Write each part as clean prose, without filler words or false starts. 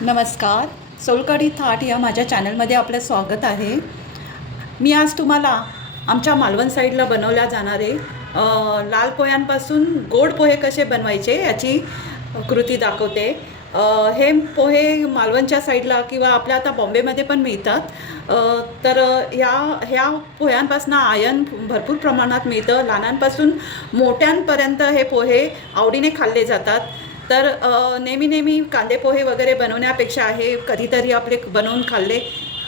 नमस्कार. सोलकढी थाट या माझ्या चॅनलमध्ये आपलं स्वागत आहे. मी आज तुम्हाला आमच्या मालवण साईडला बनवल्या जाणारे लाल पोह्यांपासून गोड पोहे कसे बनवायचे याची कृती दाखवते. हे पोहे मालवणच्या साईडला किंवा आपल्या आता बॉम्बेमध्ये पण मिळतात. तर ह्या पोह्यांपासून आयर्न भरपूर प्रमाणात मिळतं. लहानांपासून मोठ्यांपर्यंत हे पोहे आवडीने खाल्ले जातात. तर नेहमी कांदे पोहे वगैरे बनवण्यापेक्षा हे कधीतरी आपले बनवून खाल्ले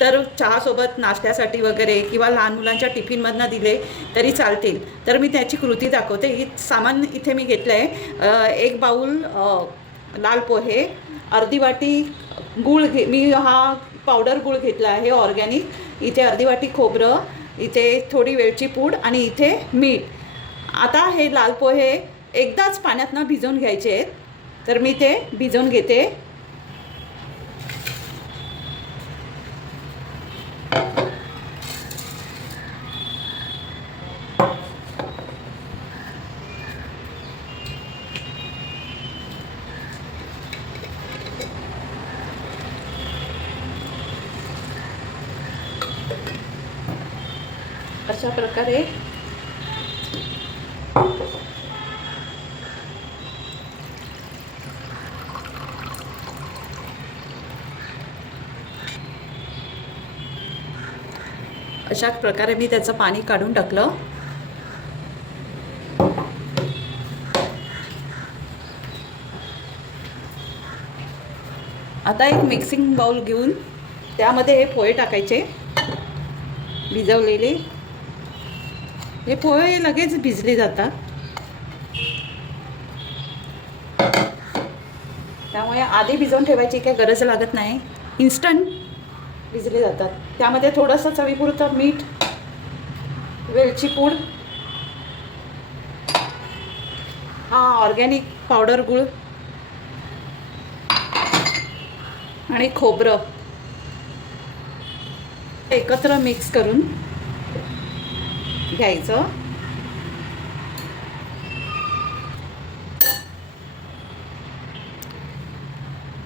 तर चहासोबत नाश्त्यासाठी वगैरे किंवा लहान मुलांच्या टिफिनमधनं दिले तरी चालतील. तर मी त्याची कृती दाखवते. ही सामान इथे मी घेतलं आहे. एक बाऊल लाल पोहे, अर्धी वाटी गूळ मी हा पावडर गूळ घेतला आहे ऑर्गॅनिक. इथे अर्धी वाटी खोबरं, इथे थोडी वेलची पूड आणि इथे मीठ. आता हे लाल पोहे एकदाच पाण्यातनं भिजवून घ्यायचे आहेत. तर मी ते भिजवून घेते. अशा प्रकारे मी त्याचं पाणी काढून टाकलं. आता एक मिक्सिंग बाउल घेऊन त्यामध्ये हे पोहे टाकायचे भिजवलेले. हे पोहे लगेच भिजले जातात, त्यामुळे आधी भिजवून ठेवायची काही गरज लागत नाही. इन्स्टंट भिजले जातात. त्यामध्ये थोडंसं चवीपुरतं मीठ, वेलची पूड, हा ऑर्गॅनिक पावडर गूळ आणि खोबरं एकत्र मिक्स करून घ्यायचं.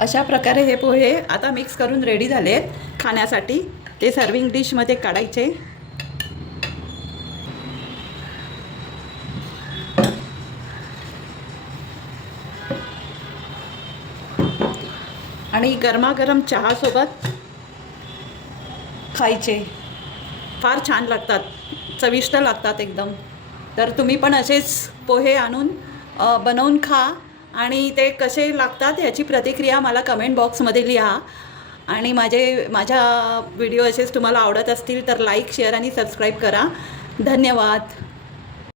अशा प्रकारे हे पोहे आता मिक्स करून रेडी झाले खाण्यासाठी. ते सर्विंग डिशमध्ये काढायचे. आणि गरमागरम चहासोबत खायचे. फार छान लागतात, चविष्ट लागतात एकदम. तर तुम्ही पण असेच पोहे आणून बनवून खा आणि ते कसे लागतात याची प्रतिक्रिया मला कमेंट बॉक्समध्ये लिहा. आणि माझ्या व्हिडिओ असेच तुम्हाला आवडत असतील तर लाईक, शेअर आणि सबस्क्राईब करा. धन्यवाद.